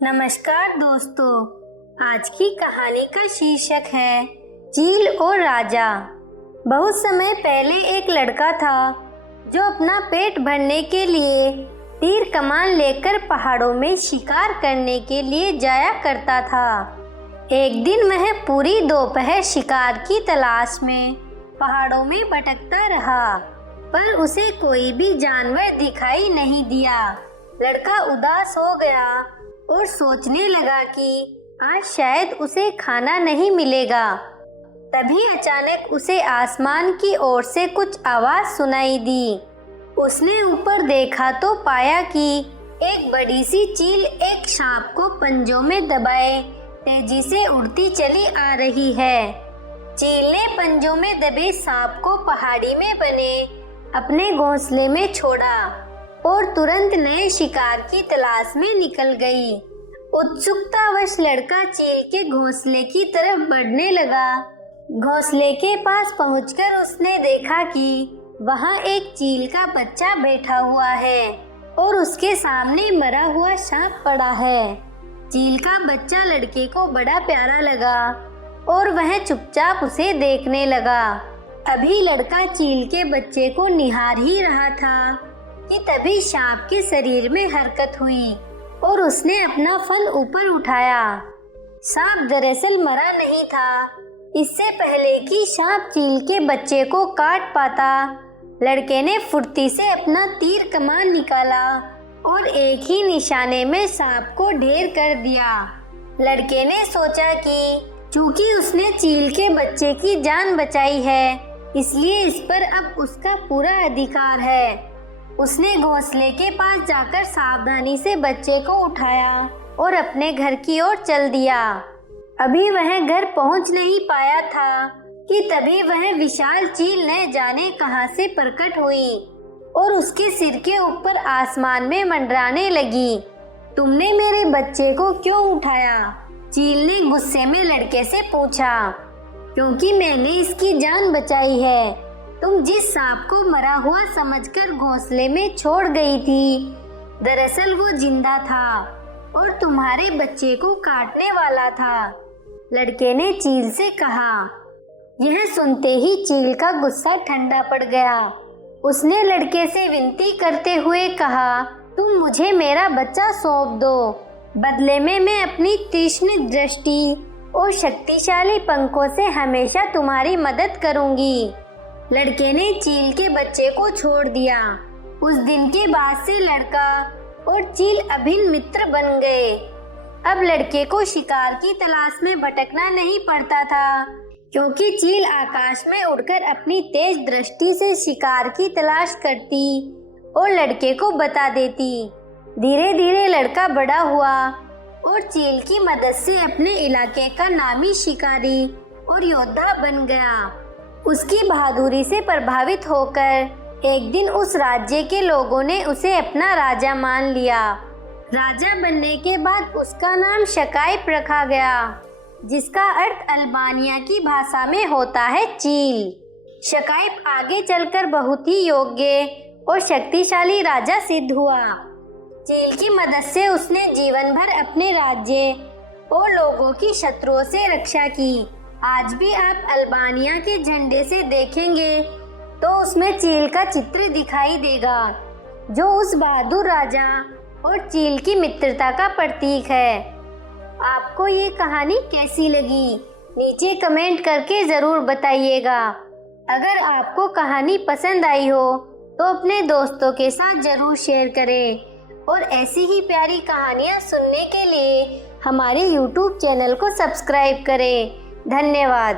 नमस्कार दोस्तों, आज की कहानी का शीर्षक है चील और राजा। बहुत समय पहले एक लड़का था जो अपना पेट भरने के लिए तीर कमान लेकर पहाड़ों में शिकार करने के लिए जाया करता था। एक दिन वह पूरी दोपहर शिकार की तलाश में पहाड़ों में भटकता रहा, पर उसे कोई भी जानवर दिखाई नहीं दिया। लड़का उदास हो गया और सोचने लगा कि आज शायद उसे खाना नहीं मिलेगा। तभी अचानक उसे आसमान की ओर से कुछ आवाज सुनाई दी। उसने ऊपर देखा तो पाया कि एक बड़ी सी चील एक सांप को पंजों में दबाए तेजी से उड़ती चली आ रही है। चील ने पंजों में दबे सांप को पहाड़ी में बने अपने घोंसले में छोड़ा और तुरंत नए शिकार की तलाश में निकल गई। उत्सुकतावश लड़का चील के घोंसले की तरफ बढ़ने लगा। घोंसले के पास पहुंचकर उसने देखा कि वहां एक चील का बच्चा बैठा हुआ है और उसके सामने मरा हुआ सांप पड़ा है। चील का बच्चा लड़के को बड़ा प्यारा लगा और वह चुपचाप उसे देखने लगा। अभी लड़का चील के बच्चे को निहार ही रहा था कि तभी सांप के शरीर में हरकत हुई और उसने अपना फन ऊपर उठाया। सांप दरअसल मरा नहीं था। इससे पहले कि सांप चील के बच्चे को काट पाता, लड़के ने फुर्ती से अपना तीर कमान निकाला और एक ही निशाने में सांप को ढेर कर दिया। लड़के ने सोचा कि चूंकि उसने चील के बच्चे की जान बचाई है, इसलिए इस पर अब उसका पूरा अधिकार है। उसने घोंसले के पास जाकर सावधानी से बच्चे को उठाया और अपने घर की ओर चल दिया। अभी वह घर पहुंच नहीं पाया था कि तभी वह विशाल चील न जाने कहां से प्रकट हुई और उसके सिर के ऊपर आसमान में मंडराने लगी। तुमने मेरे बच्चे को क्यों उठाया? चील ने गुस्से में लड़के से पूछा। क्योंकि मैंने इसकी जान बचाई है। तुम जिस सांप को मरा हुआ समझकर घोंसले में छोड़ गई थी, दरअसल वो जिंदा था और तुम्हारे बच्चे को काटने वाला था, लड़के ने चील से कहा। यह सुनते ही चील का गुस्सा ठंडा पड़ गया। उसने लड़के से विनती करते हुए कहा, तुम मुझे मेरा बच्चा सौंप दो। बदले में मैं अपनी तीक्ष्ण दृष्टि और शक्तिशाली पंखों से हमेशा तुम्हारी मदद करूंगी। लड़के ने चील के बच्चे को छोड़ दिया। उस दिन के बाद से लड़का और चील अभिन्न मित्र बन गए। अब लड़के को शिकार की तलाश में भटकना नहीं पड़ता था, क्योंकि चील आकाश में उड़कर अपनी तेज दृष्टि से शिकार की तलाश करती और लड़के को बता देती। धीरे धीरे लड़का बड़ा हुआ और चील की मदद से अपने इलाके का नामी शिकारी और योद्धा बन गया। उसकी बहादुरी से प्रभावित होकर एक दिन उस राज्य के लोगों ने उसे अपना राजा मान लिया। राजा बनने के बाद उसका नाम शकाइप रखा गया, जिसका अर्थ अल्बानिया की भाषा में होता है चील। शकाइप आगे चलकर बहुत ही योग्य और शक्तिशाली राजा सिद्ध हुआ। चील की मदद से उसने जीवन भर अपने राज्य और लोगों की शत्रुओं से रक्षा की। आज भी आप अल्बानिया के झंडे से देखेंगे तो उसमें चील का चित्र दिखाई देगा, जो उस बहादुर राजा और चील की मित्रता का प्रतीक है। आपको ये कहानी कैसी लगी? नीचे कमेंट करके ज़रूर बताइएगा। अगर आपको कहानी पसंद आई हो तो अपने दोस्तों के साथ ज़रूर शेयर करें और ऐसी ही प्यारी कहानियाँ सुनने के लिए हमारे YouTube चैनल को सब्सक्राइब करें। धन्यवाद।